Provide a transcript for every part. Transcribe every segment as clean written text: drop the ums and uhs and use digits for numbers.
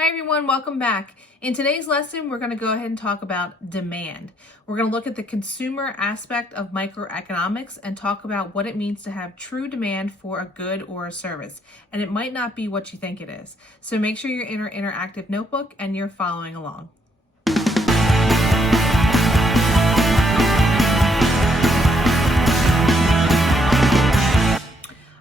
Hi everyone, welcome back. In today's lesson, we're going to go ahead and talk about demand. We're going to look at the consumer aspect of microeconomics and talk about what it means to have true demand for a good or a service. And it might not be what you think it is. So make sure you're in your interactive notebook and you're following along.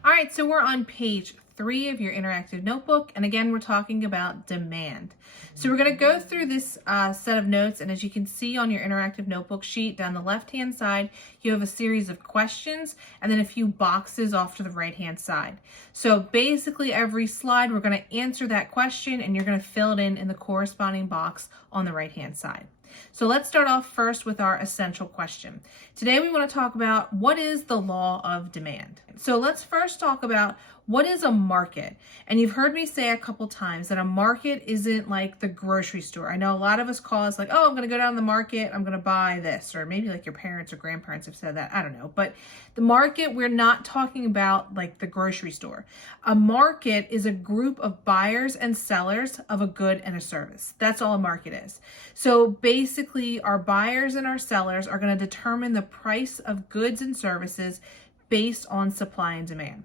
All right, so we're on page 3 of your interactive notebook, and again we're talking about demand. So we're going to go through this set of notes, and as you can see on your interactive notebook sheet down the left hand side, you have a series of questions and then a few boxes off to the right hand side. So basically every slide we're going to answer that question and you're going to fill it in the corresponding box on the right hand side. So let's start off first with our essential question. Today we want to talk about what is the law of demand. So let's first talk about what is a market. And you've heard me say a couple times that a market isn't like the grocery store. I know a lot of us call us like, oh, I'm going to go down to the market, I'm going to buy this, or maybe like your parents or grandparents have said that, I don't know. But the market, we're not talking about like the grocery store. A market is a group of buyers and sellers of a good and a service. That's all a market is. So basically our buyers and our sellers are going to determine the price of goods and services based on supply and demand.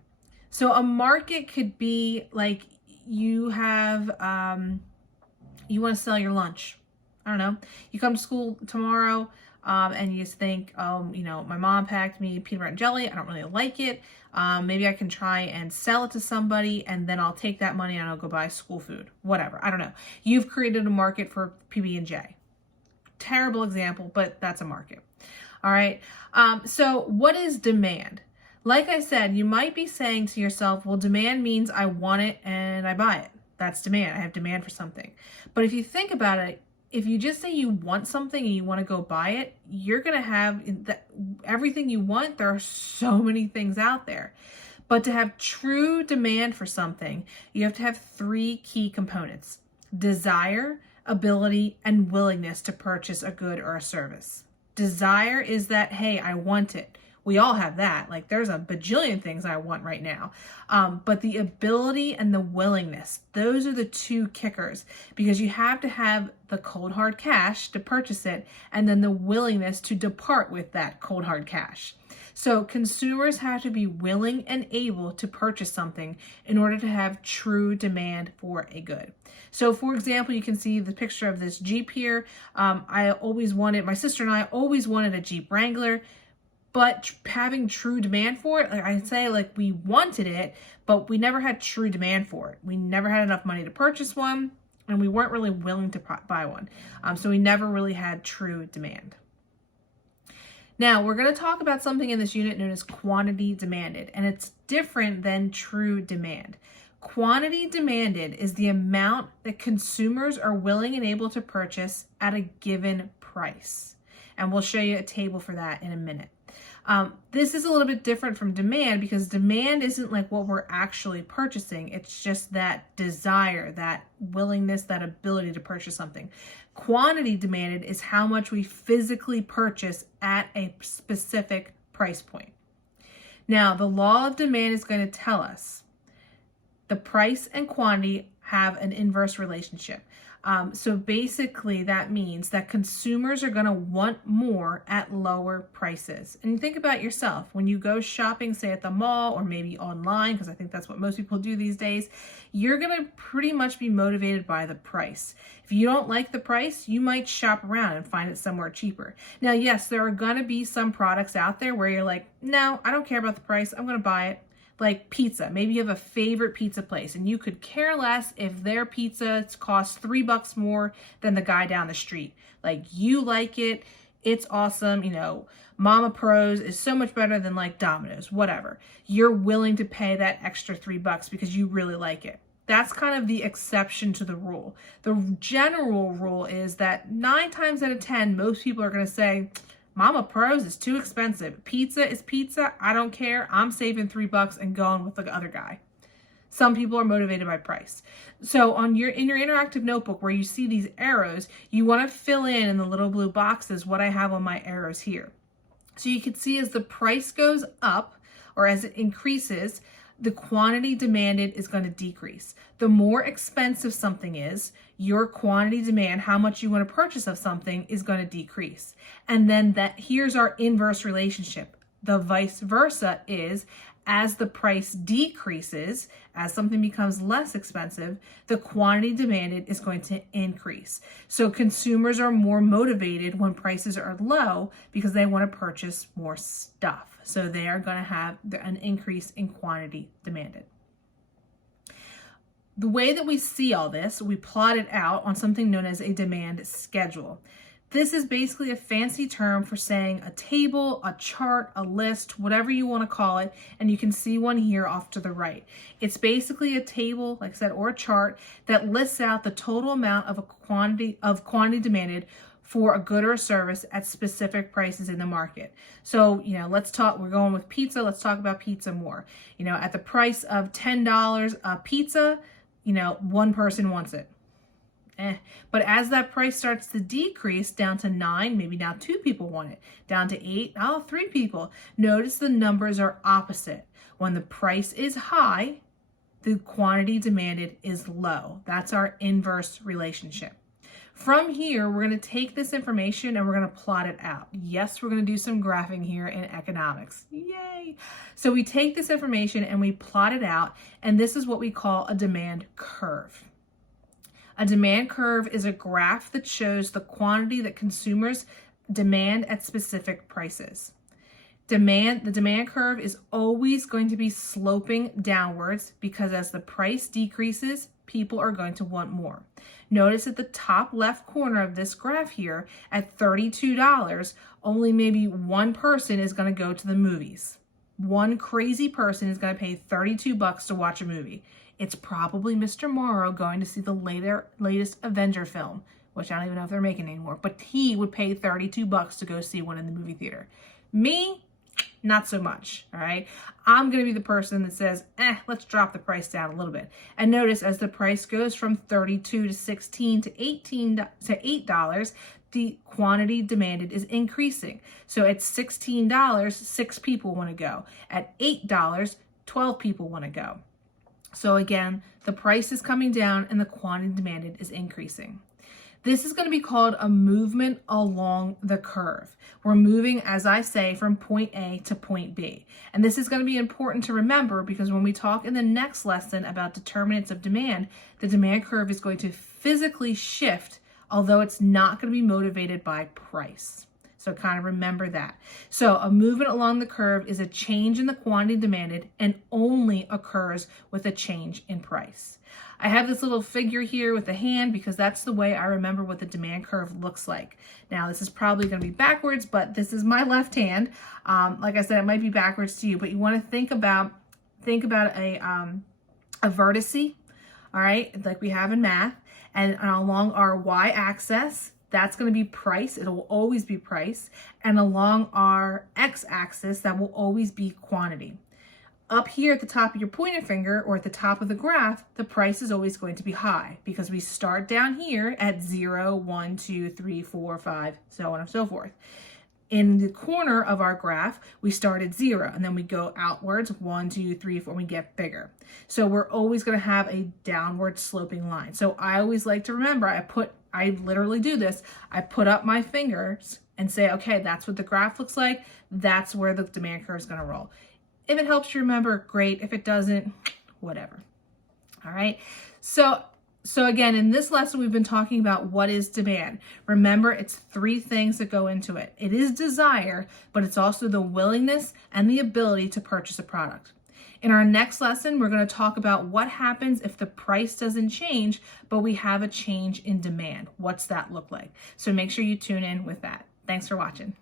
So a market could be like you have, you want to sell your lunch. I don't know. You come to school tomorrow and you just think, my mom packed me peanut butter and jelly. I don't really like it. Maybe I can try and sell it to somebody and then I'll take that money and I'll go buy school food. Whatever. I don't know. You've created a market for PB&J. Terrible example, but that's a market. All right. So what is demand? Like I said, you might be saying to yourself, well, demand means I want it and I buy it. That's demand. I have demand for something. But if you think about it, if you just say you want something and you want to go buy it, you're going to have everything you want. There are so many things out there. But to have true demand for something, you have to have 3 key components: desire, ability, and willingness to purchase a good or a service. Desire is that, hey, I want it. We all have that. Like there's a bajillion things I want right now. But the ability and the willingness, those are the 2 kickers, because you have to have the cold hard cash to purchase it and then the willingness to depart with that cold hard cash. So consumers have to be willing and able to purchase something in order to have true demand for a good. So for example, you can see the picture of this Jeep here. My sister and I always wanted a Jeep Wrangler. But having true demand for it, like I say, like we wanted it, but we never had true demand for it. We never had enough money to purchase one, and we weren't really willing to buy one. So we never really had true demand. Now, we're going to talk about something in this unit known as quantity demanded, and it's different than true demand. Quantity demanded is the amount that consumers are willing and able to purchase at a given price. And we'll show you a table for that in a minute. This is a little bit different from demand because demand isn't like what we're actually purchasing. It's just that desire, that willingness, that ability to purchase something. Quantity demanded is how much we physically purchase at a specific price point. Now, the law of demand is going to tell us the price and quantity have an inverse relationship. So basically that means that consumers are going to want more at lower prices. And think about yourself when you go shopping, say at the mall or maybe online, because I think that's what most people do these days, you're going to pretty much be motivated by the price. If you don't like the price, you might shop around and find it somewhere cheaper. Now, yes, there are going to be some products out there where you're like, no, I don't care about the price. I'm going to buy it. Like pizza. Maybe you have a favorite pizza place and you could care less if their pizza costs $3 more than the guy down the street. Like you like it. It's awesome. Mama Pros is so much better than like Domino's, whatever. You're willing to pay that extra $3 because you really like it. That's kind of the exception to the rule. The general rule is that 9 times out of 10, most people are going to say, Mama Pros is too expensive. Pizza is pizza. I don't care. I'm saving $3 and going with the other guy. Some people are motivated by price. So in your interactive notebook where you see these arrows, you want to fill in the little blue boxes what I have on my arrows here. So you can see as the price goes up or as it increases, the quantity demanded is going to decrease. The more expensive something is, your quantity demand, how much you want to purchase of something, is going to decrease. And then here's our inverse relationship. The vice versa is, as the price decreases, as something becomes less expensive, the quantity demanded is going to increase. So consumers are more motivated when prices are low because they want to purchase more stuff. So they are going to have an increase in quantity demanded. The way that we see all this, we plot it out on something known as a demand schedule. This is basically a fancy term for saying a table, a chart, a list, whatever you want to call it, and you can see one here off to the right. It's basically a table, like I said, or a chart that lists out the total amount of quantity demanded for a good or a service at specific prices in the market. So, we're going with pizza. Let's talk about pizza more. At the price of $10 a pizza, one person wants it. But as that price starts to decrease down to 9, maybe now 2 people want it. Down to 8, 3 people. Notice the numbers are opposite. When the price is high, the quantity demanded is low. That's our inverse relationship. From here, we're going to take this information and we're going to plot it out. Yes, we're going to do some graphing here in economics. Yay! So we take this information and we plot it out, and this is what we call a demand curve. A demand curve is a graph that shows the quantity that consumers demand at specific prices. The demand curve is always going to be sloping downwards because as the price decreases, people are going to want more. Notice at the top left corner of this graph here, at $32, only maybe one person is going to go to the movies. One crazy person is going to pay $32 to watch a movie. It's probably Mr. Morrow going to see the latest Avenger film, which I don't even know if they're making anymore, but he would pay $32 to go see one in the movie theater. Me, not so much, all right? I'm going to be the person that says, let's drop the price down a little bit. And notice as the price goes from $32 to $16 to $18 to $8, the quantity demanded is increasing. So at $16, 6 people want to go. At $8, 12 people want to go. So again, the price is coming down and the quantity demanded is increasing. This is going to be called a movement along the curve. We're moving, as I say, from point A to point B. And this is going to be important to remember because when we talk in the next lesson about determinants of demand, the demand curve is going to physically shift, although it's not going to be motivated by price. So kind of remember that. So a movement along the curve is a change in the quantity demanded and only occurs with a change in price. I have this little figure here with a hand because that's the way I remember what the demand curve looks like. Now this is probably going to be backwards, but this is my left hand. Like I said, it might be backwards to you, but you want to think about a vertice, all right, like we have in math, and along our y-axis, that's going to be price. It will always be price. And along our x-axis, that will always be quantity. Up here at the top of your pointer finger or at the top of the graph, the price is always going to be high because we start down here at 0, 1, 2, 3, 4, 5, so on and so forth. In the corner of our graph, we start at 0 and then we go outwards, 1, 2, 3, 4, and we get bigger. So we're always going to have a downward sloping line. So I always like to remember, I literally do this. I put up my fingers and say, okay, that's what the graph looks like. That's where the demand curve is going to roll. If it helps you remember, great. If it doesn't, whatever. All right. So again, in this lesson, we've been talking about what is demand. Remember, it's 3 things that go into it. It is desire, but it's also the willingness and the ability to purchase a product. In our next lesson, we're going to talk about what happens if the price doesn't change, but we have a change in demand. What's that look like? So make sure you tune in with that. Thanks for watching.